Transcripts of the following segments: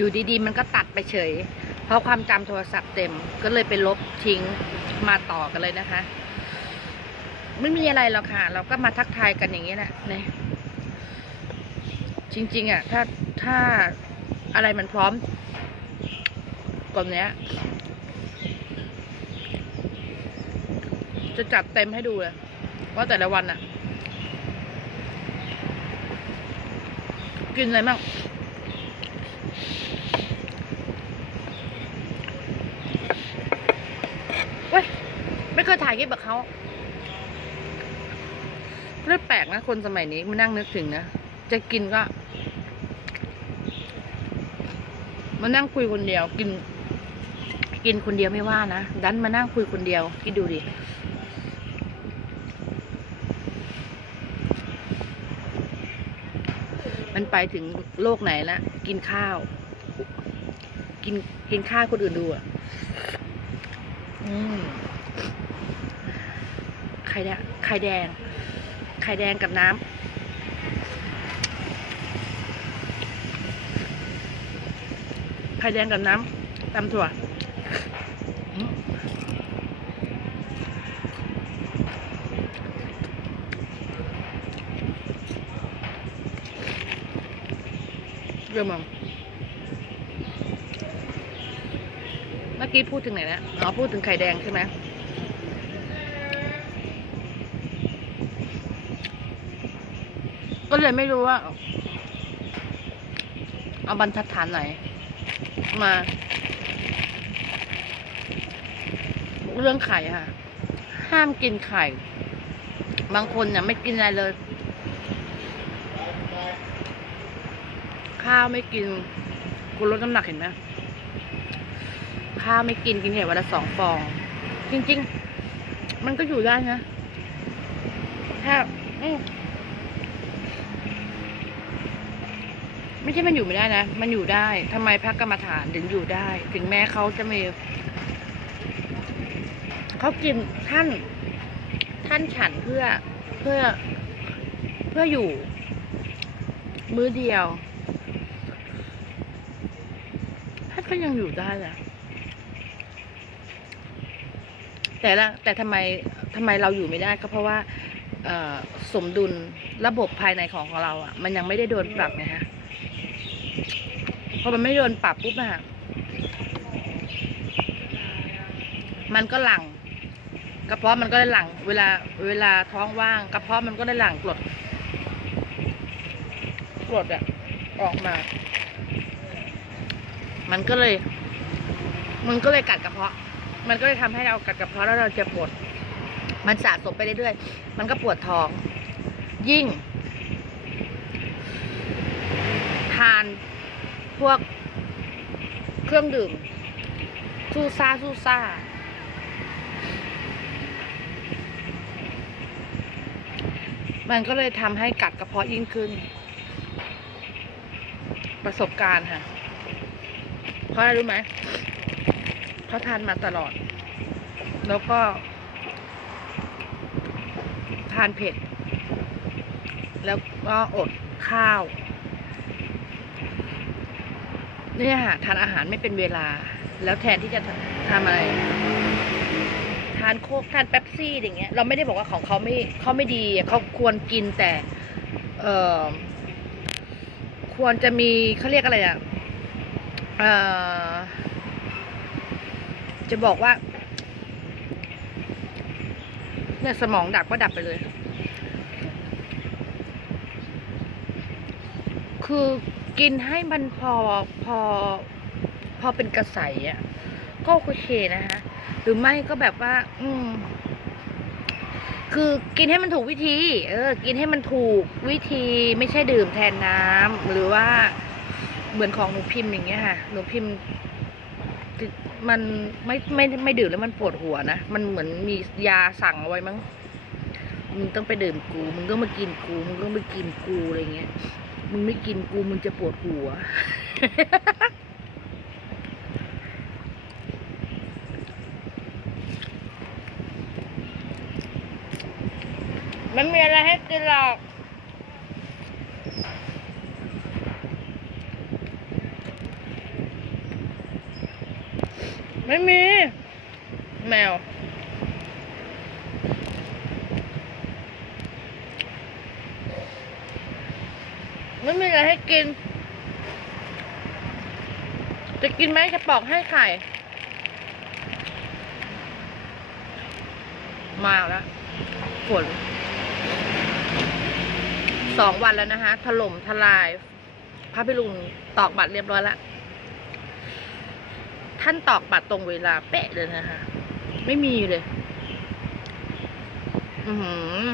อยู่ดีๆ มันก็ตัดไปเฉย เพราะความจำโทรศัพท์เต็ม ก็เลยไปลบทิ้งมาต่อกันเลยนะคะ ไม่มีอะไรหรอกค่ะ เราก็มาทักทายกันอย่างนี้แหละเนี่ยจริง ๆอะถ้าถ้าอะไรมันพร้อมกว่อนเนี้ยจะจัดเต็มให้ดูเลยว่าแต่ละวันอะกินอะไรบ้างเว้ย ไม่เคยถ่ายคลิปกับเขาเรื่องแปลกนะคนสมัยนี้มานั่งนึกถึงนะ จะกินก็มานั่งคุยคนเดียว กิน กินคนเดียวไม่ว่านะดันมานั่งคุยคนเดียวคิดดูดิมันไปถึงโลกไหนละกินข้าว กินกินข้าวคนอื่นดูอะ อืม ข่แดง ไข่แดง ไข่แดงกับน้ำไข่แดงกับน้ำตำถั่วอืมเรื่องมังเมื่อกี้พูดถึงไหนนะอ๋อพูดถึงไข่แดงใช่ไหม เลยไม่รู้ว่า เอาบรรทัดฐานไหน มา เรื่องไข่ค่ะ ห้ามกินไข่ บางคนเนี่ยไม่กินอะไรเลย ข้าวไม่กินกูลดน้ำหนักเห็นไหมข้าวไม่กินกินแค่วันละสองฟอง จริง ๆ มันก็อยู่ได้นะแค่อื ไม่ใช่มันอยู่ไม่ได้นะ มันอยู่ได้ทำไมพระกรรมฐานถึงอยู่ได้ ถึงแม้เขาจะมีเขากินท่าน ท่านฉันเพื่อเพื่อเพื่ออยู่ มือเดียว ท่านก็ยังอยู่ได้แหละแต่ละแต่ทำไมทำไมเราอยู่ไม่ได้ก็เพราะว่าสมดุลระบบภายในของของเราอะ มันยังไม่ได้โดนปรับไงฮะ พอมันไม่โดนปรับปุ๊บอะมันก็หลังกระเพาะมันก็ได้หลัง เวลาเวลาท้องว่าง กระเพาะมันก็ได้หลังกรดกรดอะออกมา มันก็เลย มันก็เลยกัดกระเพาะ มันก็เลยทำให้เรากัดกระเพาะแล้วเราจะปวด มันสะสมไปเรื่อยๆ มันก็ปวดท้อง ยิ่ง ทาน พวกเครื่องดื่มซูซ่าซูซ่า มันก็เลยทำให้กัดกระเพาะยิ่งขึ้น ประสบการณ์ค่ะ เพราะอะไรรู้ไหมเพราะทานมาตลอด แล้วก็ ทานเผ็ด แล้วก็อดข้าว เนี่ยค่ะทานอาหารไม่เป็นเวลา แล้วแทนที่จะทำอะไร ทานโคกทานเป๊ปซี่อย่างเงี้ย เราไม่ได้บอกว่าของเขาไม่เขาไม่ดีเขาควรกินแต่ เออควรจะมีเขาเรียกอะไรอะเออจะบอกว่าเนี่ยสมองดับก็ดับไปเลย คือ กินให้มันพอพอพอเป็นกระใสอะ ก็โอเคนะคะหรือไม่ก็แบบว่า อืม คือกินให้มันถูกวิธี เออ กินให้มันถูกวิธีไม่ใช่ดื่มแทนน้ำหรือว่าเหมือนของหนูพิมพ์อย่างเงี้ยค่ะ หนูพิมพ์มันไม่ไม่ไม่ดื่มแล้วมันปวดหัวนะ มันเหมือนมียาสั่งเอาไว้มั้ง มึงต้องไปดื่มกู มึงต้องมากินกู มึงต้องไปกินกูอะไรเงี้ย มึงไม่กินกูมึงจะปวดหัว มันมีอะไรให้กินหรอก ไม่มี แมว ไม่มีอะไรให้กิน จะ กินไหมจะปอกให้ไข่ มาแล้วฝนสองวันแล้วนะคะถล่มทลาย พระพิรุณตอกบัตรเรียบร้อยแล้วท่านตอกบัตรตรงเวลาเป๊ะเลยนะคะ ไม่มีเลย อือ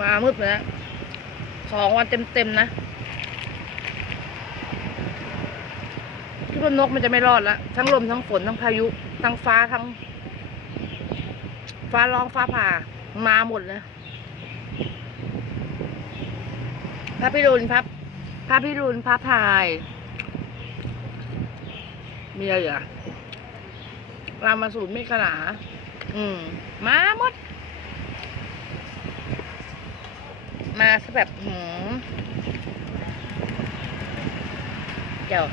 มามืดไปแล้วสองวันเต็มๆนะ คิดว่านกมันจะไม่รอดละทั้งลมทั้งฝนทั้งพายุ ทั้งฟ้าทั้ง ฟ้าร้องฟ้าผ่า มาหมดเลยพระพิรุณพระพระพิรุณพระพาย มีอะไรอะรามาสูตรไม่ขลาอืม มาหมด มาซะแบบหืมเจ้า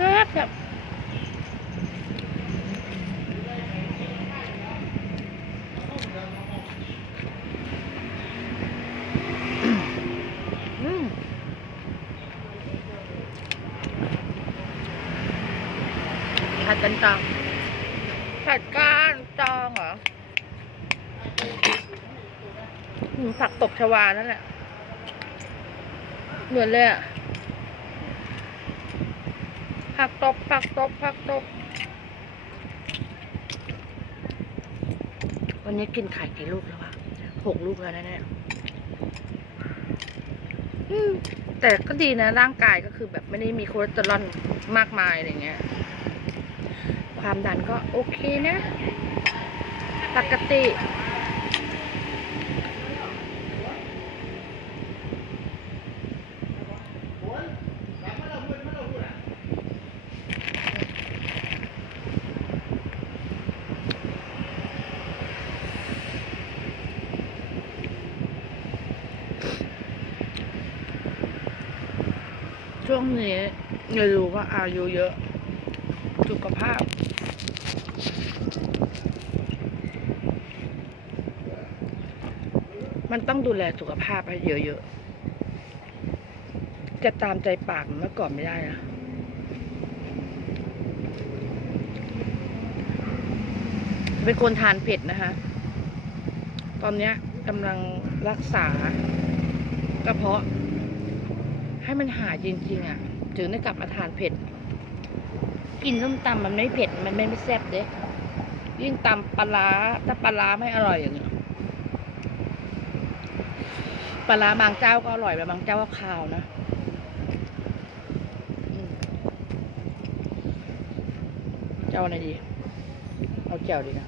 แซ่บแบบผัดกันตองผัดกันตองเหรอผักตบชวานั่นแหละเหมือนเลยอะ ผักตบผักตบผักตบ วันนี้กินไข่กี่ลูกแล้ววะหกลูกแล้วนะเนี่ยอืมแต่ก็ดีนะร่างกายก็คือแบบไม่ได้มีคอเลสเตอรอลมากมายอะไรเงี้ย ความดันก็โอเคนะ ปกติ วงนี้อย่ารู้ว่าอายุเยอะ สุขภาพ มันต้องดูแลสุขภาพให้เยอะๆ จะตามใจปากเมื่อก่อนไม่ได้นะเป็นคนทานเผ็ดนะคะ ตอนนี้กำลังรักษากระเพาะ ให้มันหายจริงๆอะ ถึงได้กลับมาทานเผ็ด กินส้มตำมันไม่เผ็ด มันไม่ไม่แซ่บเด้ยิ่งตำปลาถ้าปลาไม่อร่อยอย่างเงี้ยปลาบางเจ้าก็อร่อยแต่บางเจ้าก็คาวนะเจ้าอะไรดี เอาแจ่วดีนะ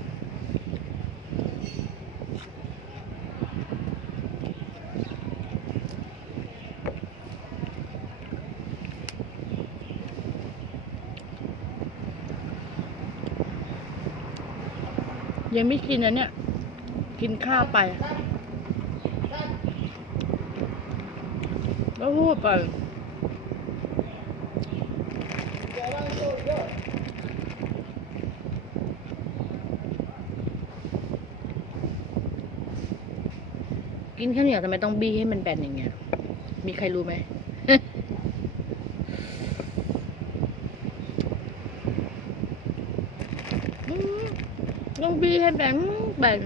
ยังไม่กินนะเนี่ยกินข้าวไป แล้วพูดไปกินข้าวเหนียวทำไมต้องบี้ให้มันแบนอย่างเงี้ย มีใครรู้ไหม ต้องบีให้แบนแบน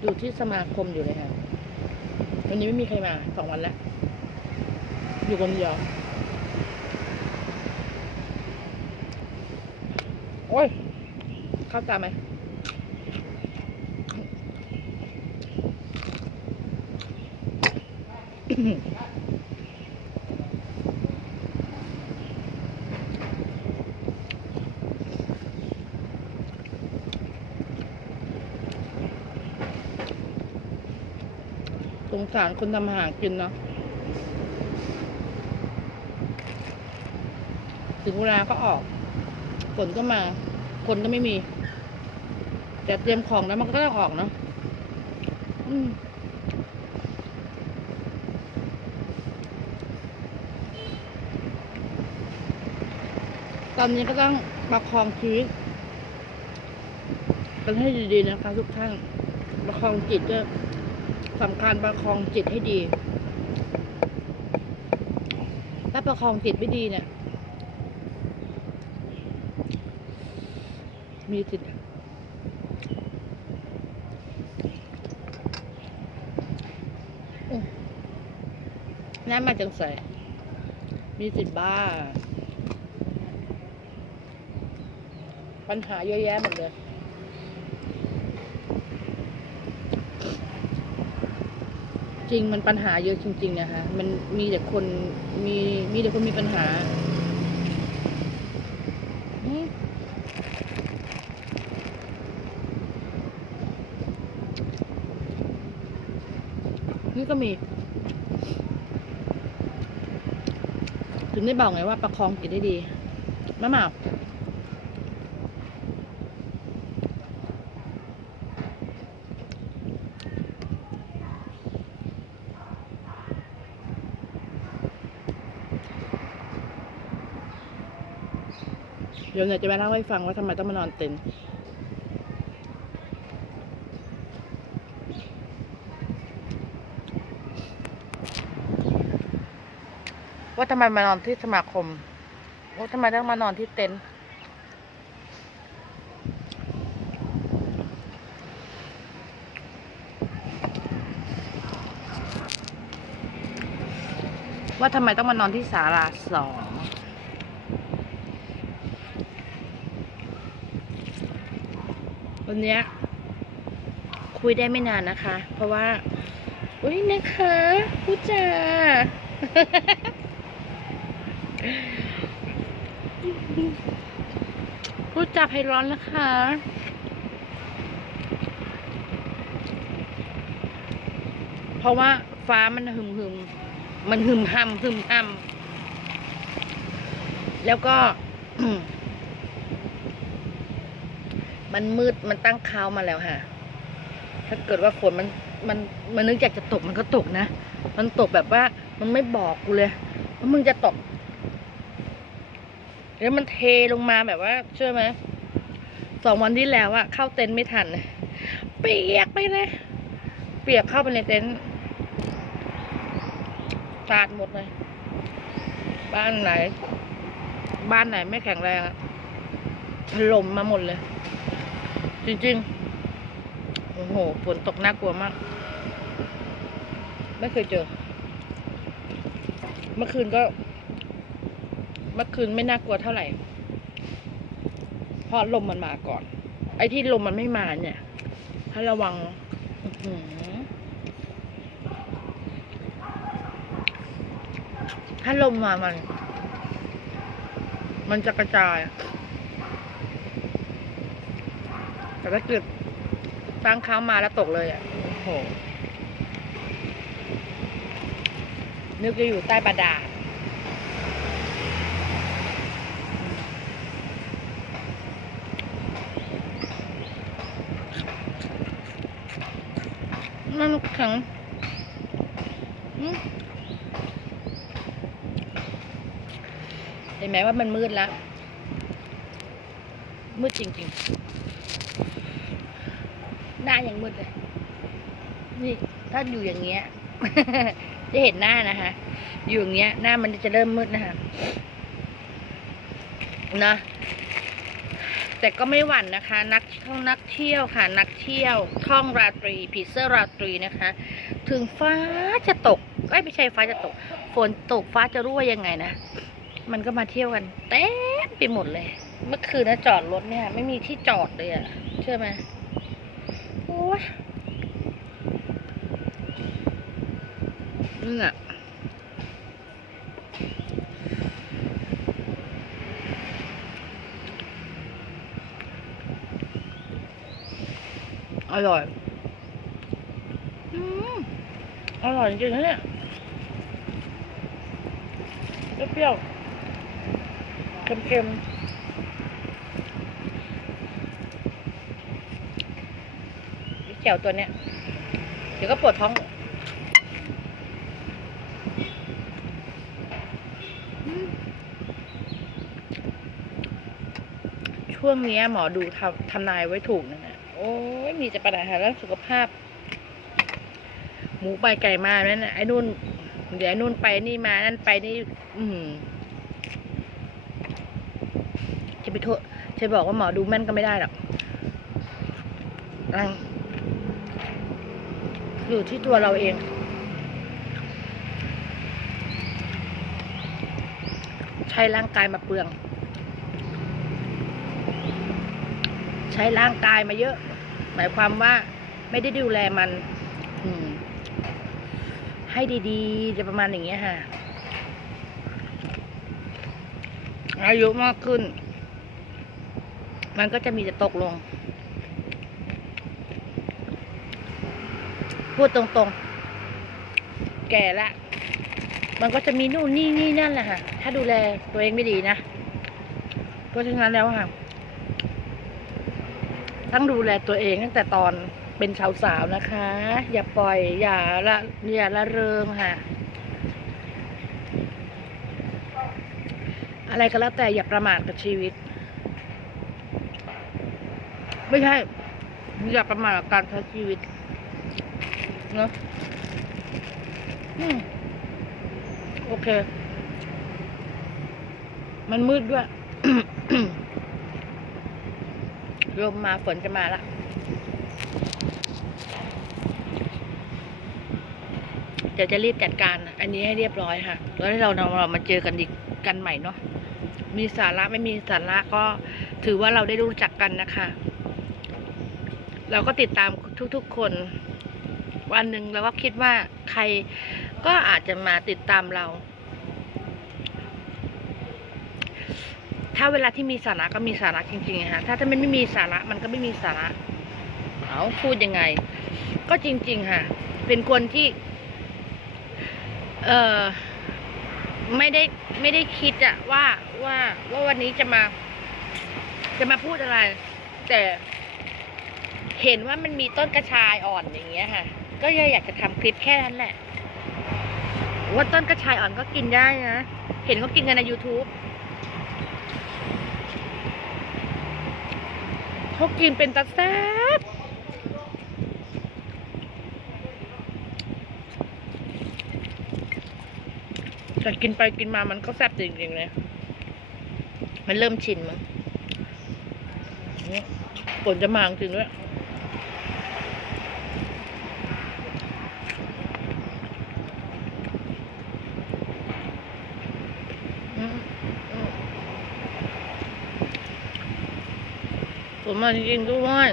อยู่ที่สมาคมอยู่เลยค่ะวันนี้ไม่มีใครมาสองวันแล้ว อยู่คนเดียว โอ้ย เข้าตาไหมสง สารคนทำอาหารกินเนาะถึงเวลาก็ออกฝนก็มา คนก็ไม่มี แต่เตรียมของแล้วมันก็ต้องออกเนาะอตอนนี้ก็ต้องประคองชีวิตกันให้ดีๆนะคะทุกท่านประคองจิตด้วย สำคัญประคองจิตให้ดีถ้าประคองจิตไม่ดีเนี่ย มีสิทธิ์อืมน้ำมาจังใส่มีสิทธิ์บ้า ปัญหาเยอะแยะหมดเลย ริงมันปัญหาเยอะจริง ๆ นะคะ มันมีแต่คนมีมีแต่คนมีปัญหานี่ก็มี ถึงได้บอกไงว่าประคองจิตได้ดีมะหมาว เดี๋ยวเนี่ยจะมาเล่าให้ฟังว่าทำไมต้องมานอนเต็นท์ว่าทำไมมานอนที่สมาคมว่าทำไมต้องมานอนที่เต็นท์ว่าทำไมต้องมานอนที่ศาลาสอง วันนี้คุยได้ไม่นานนะคะ เพราะว่า อุ้ยนะคะพูดจาพูดจาไพเราะนะคะ เพราะว่าฟ้ามันหึมหึมมันหึมหำหึมหำแล้วก็ มันมืดมันตั้งเขามาแล้วค่ะ ถ้าเกิดว่าฝนมันมันมันนึกอยากจะตกมันก็ตกนะ มันตกแบบว่ามันไม่บอกกูเลยว่ามึงจะตก แล้วมันเทลงมาแบบว่าเชื่อไหมสองวันที่แล้วอะเข้าเต็นท์ไม่ทันเลยเปียกไปเลย เปียกเข้าไปในเต็นท์สาดหมดเลย บ้านไหน บ้านไหนไม่แข็งแรงอะลมมาหมดเลย จริงๆ โอ้โห ฝนตกน่ากลัวมาก ไม่เคยเจอ เมื่อคืนก็ เมื่อคืนไม่น่ากลัวเท่าไหร่ เพราะลมมันมาก่อน ไอ้ที่ลมมันไม่มาเนี่ยให้ระวังถ้าลมมามัน มันจะกระจาย แต่ ถ้าเกิดตั้งเขามาแล้วตกเลยอะโอ้โหนึกจะอยู่ใต้บาดาลมันแข็งเห็นไหมว่ามันมืดแล้ว มืดจริง ๆ น้ายังมืดเลยนี่ถ้าอยู่อย่างเงี้ย จะเห็นหน้านะคะอยู่อย่างเงี้ย หน้ามันจะเริ่มมืดนะคะนะแต่ก็ไม่หวั่นนะคะ นักท่องนักเที่ยวค่ะ นักเที่ยวท่องราตรีผีเสื้อราตรีนะคะ ถึงฟ้าจะตกไม่ใช่ฟ้าจะตก ฝนตกฟ้าจะรั่วยังไงนะมันก็มาเที่ยวกันเต็มไปหมดเลย เมื่อคืนนะจอดรถเนี่ย ไม่มีที่จอดเลยอะเชื่อไหม นี่อะอร่อยอืมอร่อยจริงๆนะเนี่ยเปรี้ยวๆเค็มๆ แจ่วตัวเนี้ย เดี๋ยวก็ปวดท้องช่วงนี้หมอดูทำทำนายไว้ถูกนะเนี่ยโอ้ยมีจะปัญหาเรื่องสุขภาพ หมูไปไก่มานั่นนะไอ้นู่น เดี๋ยวไอ้นู่นไปนี่มานั่นไปนี่ อืมจะไปโทษจะบอกว่าหมอดูแม่นก็ไม่ได้หรอก อยู่ที่ตัวเราเอง ใช้ร่างกายมาเปลือง ใช้ร่างกายมาเยอะ หมายความว่าไม่ได้ดูแลมันอืมให้ดีๆ จะประมาณอย่างเงี้ยค่ะ อายุมากขึ้น มันก็จะมีจะตกลง พูดตรงๆ แก่ละ มันก็จะมีนู่นนี่นี่นั่นแหละค่ะ ถ้าดูแลตัวเองไม่ดีนะ เพราะฉะนั้นแล้วค่ะต้องดูแลตัวเองตั้งแต่ตอนเป็นสาวๆนะคะ อย่าปล่อย อย่าละอย่าละเริงค่ะ อะไรก็แล้วแต่อย่าประมาทกับชีวิต ไม่ใช่อย่าประมาทกับการใช้ชีวิต เนาะอโอเค มันมืดด้วยลมมาฝนจะมาละเดี๋ยวจะรีบจัดการ อันนี้ให้เรียบร้อยค่ะ แล้วเราเราเรามาเจอกันอีกกันใหม่เนาะ มีสาระไม่มีสาระก็ถือว่าเราได้รู้จักกันนะคะ เราก็ติดตามทุกๆคน วันหนึ่งเราก็คิดว่าใครก็อาจจะมาติดตามเรา ถ้าเวลาที่มีสาระก็มีสาระจริงๆอะค่ะถ้าถ้ามันไม่มีสาระมันก็ไม่มีสาระเอาพูดยังไง ก็จริง ๆ ค่ะ เป็นคนที่ เออไม่ได้ไม่ได้คิดอะว่าว่าว่าวันนี้จะมา จะมาพูดอะไร แต่เห็นว่ามันมีต้นกระชายอ่อนอย่างเงี้ยค่ะ ก็เลยอยากจะทำคลิปแค่นั้นแหละว่าต้นกระชายอ่อนก็กินได้นะ เห็นเขากินกันใน YouTube เขากินเป็นตาแซ่บแต่กินไปกินมามันก็แซ่บจริงๆเลย มันเริ่มชินมั้งฝนจะมาจริงด้วย อืมอืม มาจริงๆด้วย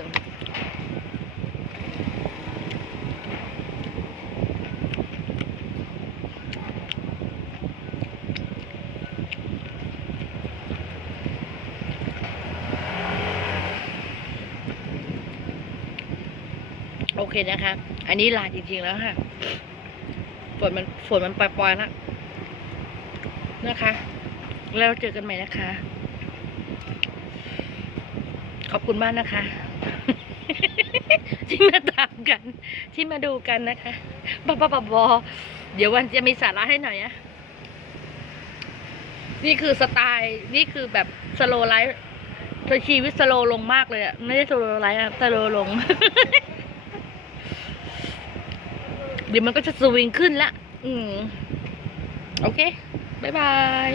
โอเคนะคะ อันนี้ลาจริงๆแล้วค่ะ ฝนมันฝนมันปล่อยๆแล้วนะคะ แล้วเจอกันใหม่นะคะ ขอบคุณมากนะคะ ที่มาตามกัน ที่มาดูกันนะคะบอบอบอเดี๋ยววันจะมีสาระให้หน่อยนะนี่คือสไตล์นี่คือแบบสโลไลฟ์ชีวิตสโลลงมากเลยอะไม่ได้สโลไลฟ์อะสโลลง เดี๋ยวมันก็จะสวิงขึ้นละ อืม โอเค บ๊ายบาย